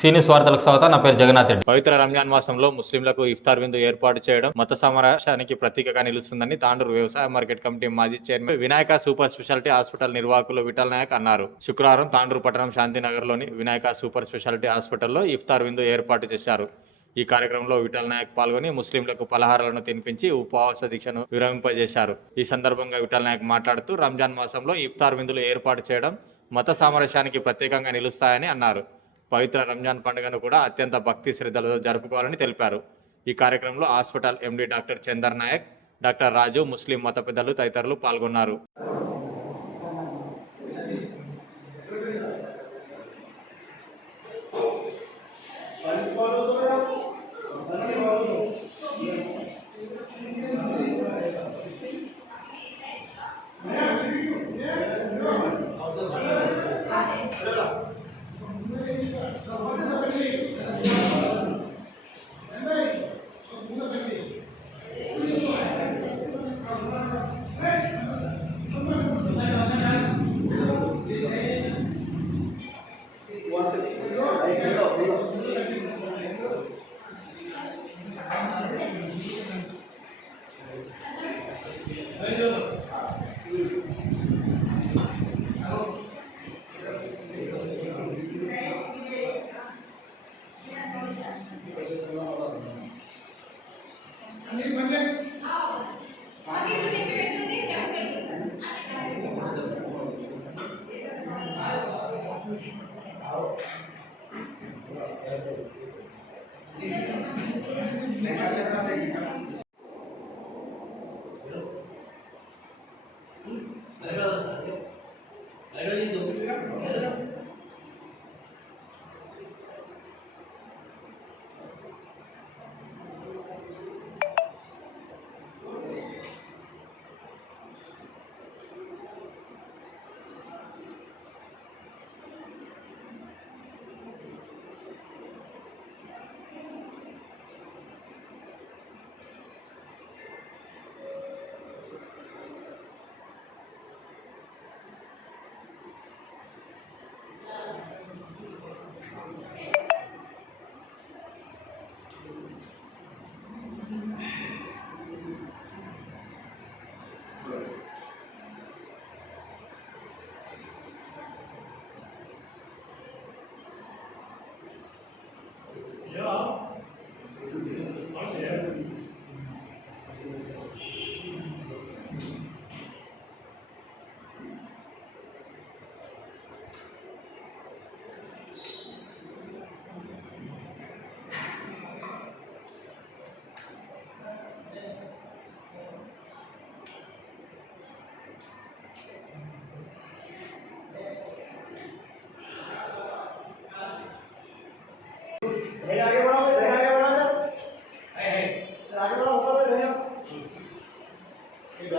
సీనియస్ వార్తలకు స్వాగతం నా పేరు జగన్నాథ్ రెడ్డి. పవిత్ర రంజాన్ మాసంలో ముస్లింలకు ఇఫ్తార్ విందు ఏర్పాటు చేయడం మత సమరాశానికి ప్రతీకగా నిలుస్తుందని తాండూరు వ్యవసాయ మార్కెట్ కమిటీ మాజీ chairman Vinayaka super speciality hospital నిర్వాహకులు విఠల్ నాయక్ అన్నారు. శుక్రవారం తాండూరు పట్టణం శాంతినగర్లోని వినాయక సూపర్ స్పెషాలిటీ హాస్పిటల్లో ఇఫ్తార్ విందు ఏర్పాటు చేశారు. ఈ కార్యక్రమంలో విఠల్ నాయక్ పాల్గొని ముస్లింలకు పలహారాలను తినిపించి ఉపవాస దీక్షను విరమింపజేశారు. ఈ సందర్భంగా విఠల్ నాయక్ మాట్లాడుతూ రంజాన్ మాసంలో ఇఫ్తార్ విందులు ఏర్పాటు చేయడం మత సామరస్యానికి ప్రత్యేకంగా నిలుస్తాయని అన్నారు. పవిత్ర రంజాన్ పండుగను కూడా అత్యంత భక్తి శ్రద్ధలతో జరుపుకోవాలని తెలిపారు ఈ కార్యక్రమంలో hospital MD doctor Chander Nayak doctor Raju ముస్లిం మత పెద్దలు తదితరులు పాల్గొన్నారు Yeah. Yes. और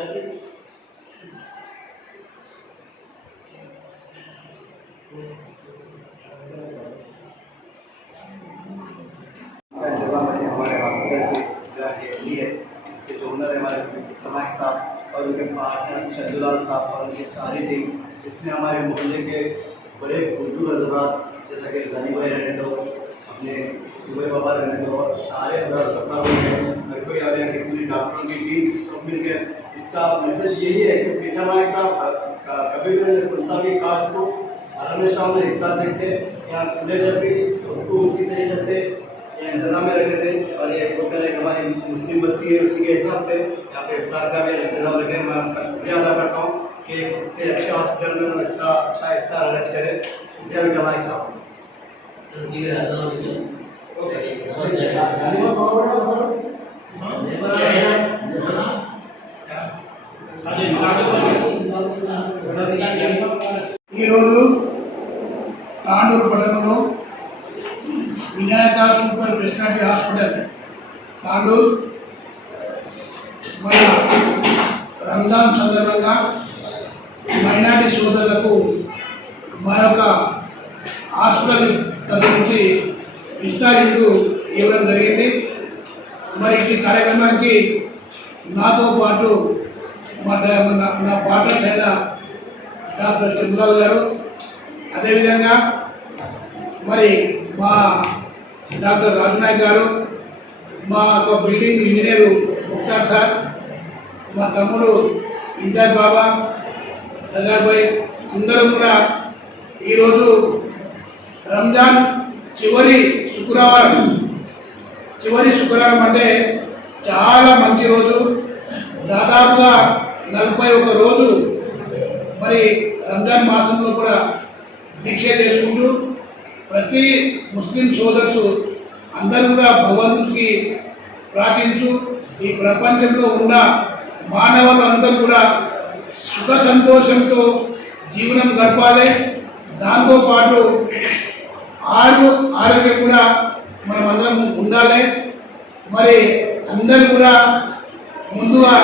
उनके पार्टनर शहदुलाल साहब और उनकी सारी टीम इसमें हमारे मोहल्ले के बड़े बुज़ुर्ग हजरात, जैसा कि रजानी भाई रहने दो, अपने दुबई बाबा रहने दो, और सारे हजरात हुए हैं। हर कोई आ रहे हैं कि पूरी डॉक्टरों की टीम सब मिल के इसका मैसेज यही है कि पीटर नायक साहब कभी भी अंदर सा भी कास्ट को हमेशा हम एक साथ देखते हैं। यहाँ खुले जब भी सबको उसी तरीके से यहाँ इंतज़ाम में रखे थे और ये होटल एक हमारी मुस्लिम बस्ती है उसी के हिसाब से यहाँ पे इफ्तार का भी इंतज़ाम रखे मैं आपका शुक्रिया अदा करता हूँ कि इतने अच्छे हॉस्पिटल में उन्होंने इतना अच्छा इफ्तार अरेंज करें। शुक्रिया पीटर नायक साहब। ओके। हाँ। हाँ। Vinayaka super speciality hospital. తాను మన రంజాన్ సందర్భంగా మైనార్టీ సోదరులకు మరొక హాస్పిటల్ తరఫు నుంచి విస్తారింపు ఇవ్వడం జరిగింది. మరి ఈ కార్యక్రమానికి నాతో పాటు మా నా- నా పార్ట్నర్స్ అయిన డాక్టర్ చంద్రబాబు గారు. అదేవిధంగా మరి మా డాక్టర్ రాజనాయక్ గారు మా యొక్క బిల్డింగ్ ఇంజనీరు ముక్తార్ సార్ మా తమ్ముడు ఇంజాజ్ బాబా రజార్ భాయ్ అందరం కూడా ఈరోజు రంజాన్ చివరి శుక్రవారం చివరి శుక్రవారం అంటే చాలా మంచి రోజు. దాదాపుగా నలభై ఒక రోజు మరి రంజాన్ మాసంలో కూడా దీక్ష చేసుకుంటూ ప్రతి ముస్లిం సోదరుసు అందరూ కూడా భగవంతుడికి ప్రార్థించు ఈ ప్రపంచంలో ఉన్న మానవులందరూ కూడా సుఖ సంతోషంతో జీవనం గడపాలి. దాంతోపాటు ఆరు ఆరోగ్యం కూడా మనం అందరం ఉండాలి. మరి అందరూ కూడా ముందుగా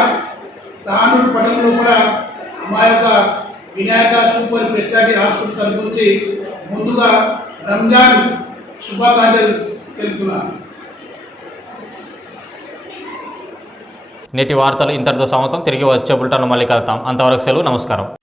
తాను పడంలో కూడా మా యొక్క వినాయక సూపర్ స్పెషాలిటీ హాస్పిటల్ తరఫు ముందుగా రంజాన్ శుభాకాంక్షలు తెలుపుతున్నాను. నేటి వార్తలు ఇంతటితో సమతం తిరిగి వచ్చే బులెటిన్ మళ్ళీ కలుద్దాం. అంతవరకు సెలవు. నమస్కారం.